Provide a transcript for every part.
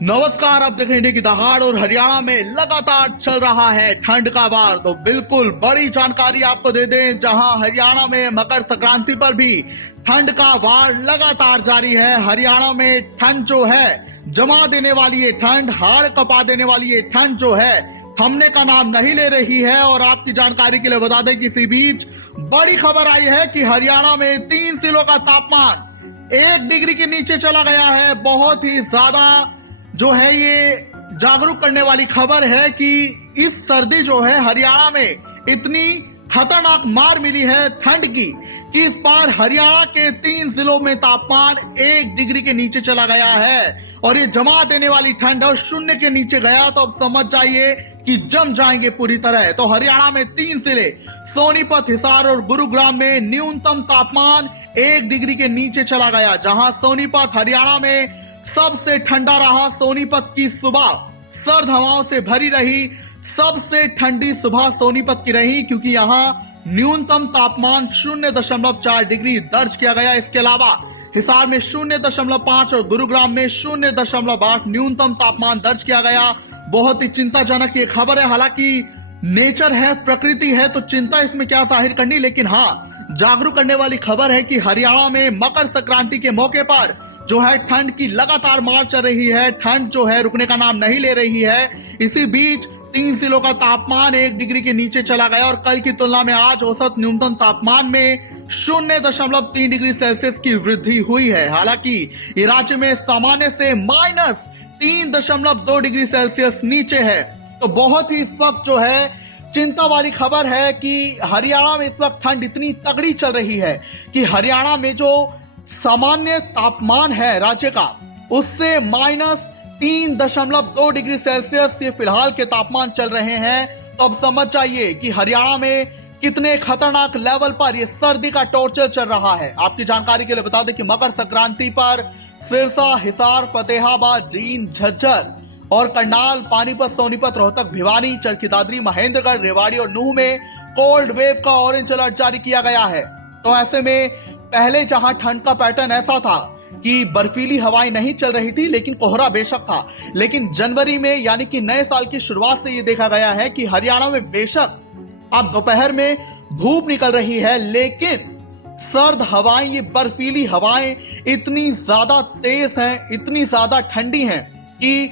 नमस्कार, आप देख रहे हैं कि दहाड़ और हरियाणा में लगातार चल रहा है ठंड का वार। तो बिल्कुल बड़ी जानकारी आपको दे दें, जहां हरियाणा में मकर संक्रांति पर भी ठंड का वार लगातार जारी है। हरियाणा में ठंड जो है जमा देने वाली ये ठंड, हाड़ कपा देने वाली ये ठंड जो है थमने का नाम नहीं ले रही है। और आपकी जानकारी के लिए बता दें कि इसी बीच बड़ी खबर आई है कि हरियाणा में 3 जिलों का तापमान 1 डिग्री के नीचे चला गया है। बहुत ही ज्यादा जो है ये जागरूक करने वाली खबर है कि इस सर्दी जो है हरियाणा में इतनी खतरनाक मार मिली है ठंड की कि इस बार हरियाणा के 3 जिलों में तापमान 1 डिग्री के नीचे चला गया है। और ये जमा देने वाली ठंड और शून्य के नीचे गया तो अब समझ जाइए कि जम जाएंगे पूरी तरह। तो हरियाणा में 3 जिले सोनीपत, हिसार और गुरुग्राम में न्यूनतम तापमान 1 डिग्री के नीचे चला गया। जहां सोनीपत हरियाणा में सबसे ठंडा रहा। सोनीपत की सुबह सर्द हवाओं से भरी रही। सबसे ठंडी सुबह सोनीपत की रही क्योंकि यहां न्यूनतम तापमान 0.4 डिग्री दर्ज किया गया। इसके अलावा हिसार में 0.5 और गुरुग्राम में 0.8 न्यूनतम तापमान दर्ज किया गया। बहुत ही चिंताजनक ये खबर है। हालांकि नेचर है, प्रकृति है, तो चिंता इसमें क्या जाहिर करनी, लेकिन हाँ जागरूक करने वाली खबर है कि हरियाणा में मकर संक्रांति के मौके पर जो है ठंड की लगातार मार चल रही है। ठंड जो है रुकने का नाम नहीं ले रही है। इसी बीच 3 जिलों का तापमान 1 डिग्री के नीचे चला गया और कल की तुलना में आज औसत न्यूनतम तापमान में 0.3 डिग्री सेल्सियस की वृद्धि हुई है। हालांकि ये राज्य में सामान्य से -3.2 डिग्री सेल्सियस नीचे है। तो बहुत ही इस वक्त जो है चिंता वाली खबर है कि हरियाणा में इस वक्त ठंड इतनी तगड़ी चल रही है कि हरियाणा में जो सामान्य तापमान है राज्य का उससे -3.2 डिग्री सेल्सियस ये फिलहाल के तापमान चल रहे हैं। तो अब समझ जाइए कि हरियाणा में कितने खतरनाक लेवल पर ये सर्दी का टॉर्चर चल रहा है। आपकी जानकारी के लिए बता दें कि मकर संक्रांति पर सिरसा, हिसार, फतेहाबाद, जींद, झज्जर और करनाल, पानीपत, सोनीपत, रोहतक, भिवानी, चरखी दादरी, महेंद्रगढ़, रेवाड़ी और नूह में कोल्ड वेव का ऑरेंज अलर्ट जारी किया गया है। तो ऐसे में पहले जहां ठंड का पैटर्न ऐसा था कि बर्फीली हवाएं नहीं चल रही थी लेकिन कोहरा बेशक था, लेकिन जनवरी में यानी कि नए साल की शुरुआत से ये देखा गया है कि हरियाणा में बेशक अब दोपहर में धूप निकल रही है लेकिन सर्द हवाएं, ये बर्फीली हवाएं इतनी ज्यादा तेज हैं, इतनी ज्यादा ठंडी हैं कि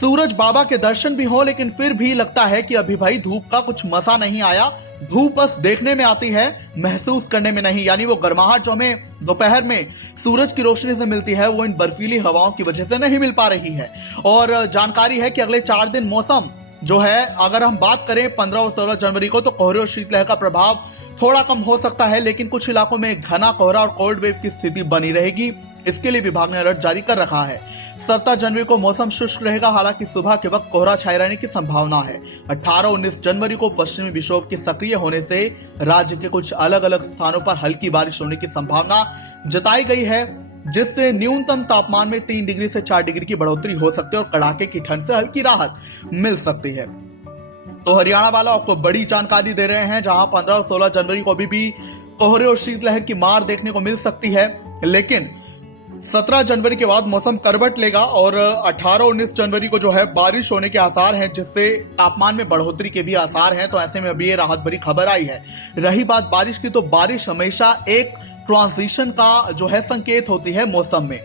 सूरज बाबा के दर्शन भी हो लेकिन फिर भी लगता है कि अभी भाई धूप का कुछ मजा नहीं आया। धूप बस देखने में आती है, महसूस करने में नहीं। यानी वो गर्माहट जो हमें दोपहर में सूरज की रोशनी से मिलती है वो इन बर्फीली हवाओं की वजह से नहीं मिल पा रही है। और जानकारी है कि अगले 4 दिन मौसम जो है, अगर हम बात करें 15 और 16 जनवरी को, तो कोहरे और शीतलहर का प्रभाव थोड़ा कम हो सकता है लेकिन कुछ इलाकों में घना कोहरा और कोल्ड वेव की स्थिति बनी रहेगी। इसके लिए विभाग ने अलर्ट जारी कर रखा है। 17 जनवरी को मौसम शुष्क रहेगा, हालांकि सुबह के वक्त कोहरा छाए रहने की संभावना है। 18-19 जनवरी को पश्चिमी विक्षोभ के सक्रिय होने से राज्य के कुछ अलग अलग स्थानों पर हल्की बारिश होने की संभावना जताई गई है, जिससे न्यूनतम तापमान में 3 डिग्री से 4 डिग्री की बढ़ोतरी हो सकती है और कड़ाके की ठंड से हल्की राहत मिल सकती है। तो हरियाणा वाला आपको बड़ी जानकारी दे रहे हैं, जहां 15 और 16 जनवरी को भी कोहरे और शीतलहर की मार देखने को मिल सकती है, लेकिन 17 जनवरी के बाद मौसम करवट लेगा और 18-19 जनवरी को जो है बारिश होने के आसार हैं, जिससे तापमान में बढ़ोतरी के भी आसार हैं। तो ऐसे में अभी ये राहत भरी खबर आई है। रही बात बारिश की, तो बारिश हमेशा एक ट्रांजिशन का जो है संकेत होती है मौसम में।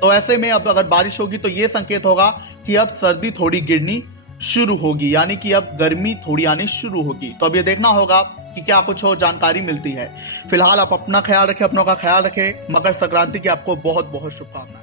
तो ऐसे में अब अगर बारिश होगी तो ये संकेत होगा कि अब सर्दी थोड़ी गिरनी शुरू होगी, यानी कि अब गर्मी थोड़ी आनी शुरू होगी। तो अब ये देखना होगा कि क्या कुछ और जानकारी मिलती है। फिलहाल आप अपना ख्याल रखें, अपनों का ख्याल रखें। मकर संक्रांति की आपको बहुत बहुत शुभकामनाएं।